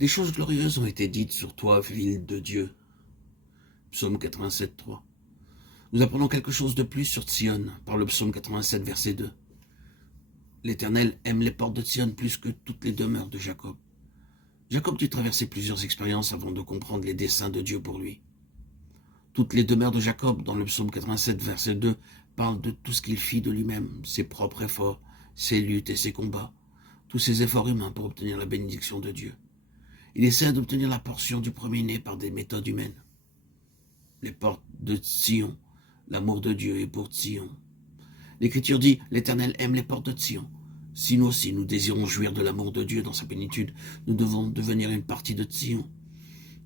Des choses glorieuses ont été dites sur toi, ville de Dieu. Psaume 87, 3. Nous apprenons quelque chose de plus sur Sion, par le psaume 87, verset 2. L'Éternel aime les portes de Sion plus que toutes les demeures de Jacob. Jacob dut traverser plusieurs expériences avant de comprendre les desseins de Dieu pour lui. Toutes les demeures de Jacob, dans le psaume 87, verset 2, parlent de tout ce qu'il fit de lui-même, ses propres efforts, ses luttes et ses combats, tous ses efforts humains pour obtenir la bénédiction de Dieu. Il essaie d'obtenir la portion du premier-né par des méthodes humaines. Les portes de Sion, l'amour de Dieu est pour Sion. L'Écriture dit « L'Éternel aime les portes de Sion ». Si nous aussi nous désirons jouir de l'amour de Dieu dans sa plénitude, nous devons devenir une partie de Sion.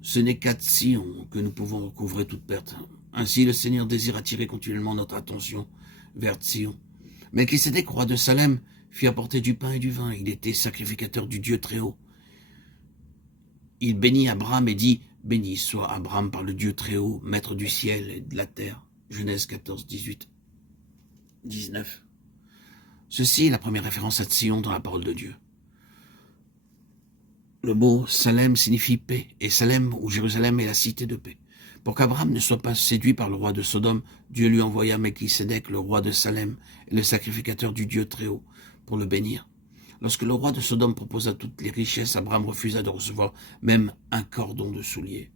Ce n'est qu'à Sion que nous pouvons recouvrer toute perte. Ainsi, le Seigneur désire attirer continuellement notre attention vers Sion. Melchisédek, roi de Salem, fit apporter du pain et du vin. Il était sacrificateur du Dieu Très-Haut. Il bénit Abraham et dit « Béni soit Abraham par le Dieu Très-Haut, maître du ciel et de la terre. » Genèse 14, 18, 19. Ceci est la première référence à Sion dans la parole de Dieu. Le mot Salem signifie paix, et Salem ou Jérusalem est la cité de paix. Pour qu'Abraham ne soit pas séduit par le roi de Sodome, Dieu lui envoya Melchisédek, le roi de Salem, et le sacrificateur du Dieu Très-Haut, pour le bénir. Lorsque le roi de Sodome proposa toutes les richesses, Abraham refusa de recevoir même un cordon de soulier.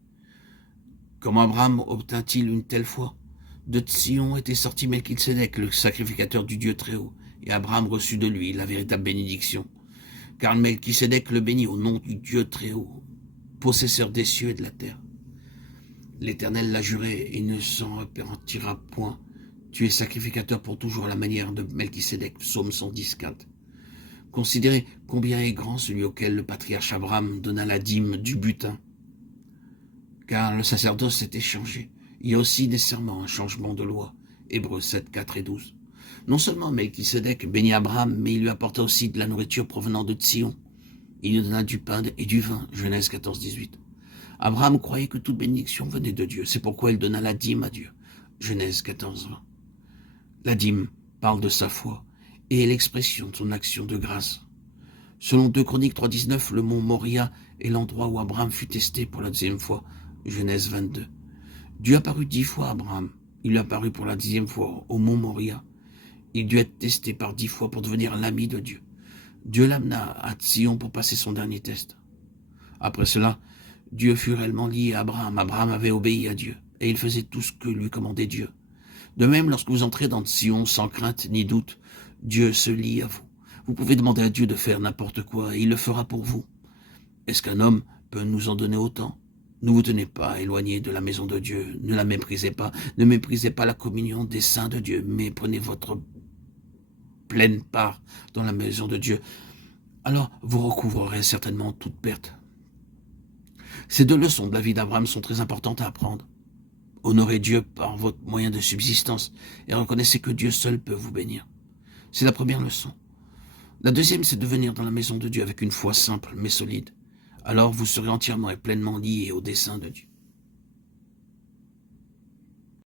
Comment Abraham obtint-il une telle foi? De Sion était sorti Melchisédek, le sacrificateur du Dieu Très-Haut, et Abraham reçut de lui la véritable bénédiction. Car Melchisédek le bénit au nom du Dieu Très-Haut, possesseur des cieux et de la terre. L'Éternel l'a juré et ne s'en repentira point. Tu es sacrificateur pour toujours à la manière de Melchisédek, psaume 110, 4. Considérez combien est grand celui auquel le patriarche Abraham donna la dîme du butin. Car le sacerdoce s'était changé. Il y a aussi des serments, un changement de loi. Hébreux 7, 4 et 12. Non seulement Melchisédek bénit Abraham, mais il lui apporta aussi de la nourriture provenant de Sion. Il lui donna du pain et du vin. Genèse 14, 18. Abraham croyait que toute bénédiction venait de Dieu. C'est pourquoi il donna la dîme à Dieu. Genèse 14, 20. La dîme parle de sa foi et est l'expression de son action de grâce. Selon 2 Chroniques 3, 19, le mont Moria est l'endroit où Abraham fut testé pour la 10e fois. Genèse 22. Dieu apparut 10 fois à Abraham. Il lui apparut pour la 10e fois au mont Moria. Il dut être testé par 10 fois pour devenir l'ami de Dieu. Dieu l'amena à Sion pour passer son dernier test. Après cela, Dieu fut réellement lié à Abraham. Abraham avait obéi à Dieu, et il faisait tout ce que lui commandait Dieu. De même, lorsque vous entrez dans Sion sans crainte ni doute, Dieu se lie à vous. Vous pouvez demander à Dieu de faire n'importe quoi, et il le fera pour vous. Est-ce qu'un homme peut nous en donner autant? Ne vous tenez pas éloignés de la maison de Dieu, ne la méprisez pas, ne méprisez pas la communion des saints de Dieu, mais prenez votre pleine part dans la maison de Dieu. Alors vous recouvrerez certainement toute perte. Ces 2 leçons de la vie d'Abraham sont très importantes à apprendre. Honorez Dieu par votre moyen de subsistance et reconnaissez que Dieu seul peut vous bénir. C'est la première leçon. La deuxième, c'est de venir dans la maison de Dieu avec une foi simple mais solide. Alors vous serez entièrement et pleinement liés au dessein de Dieu.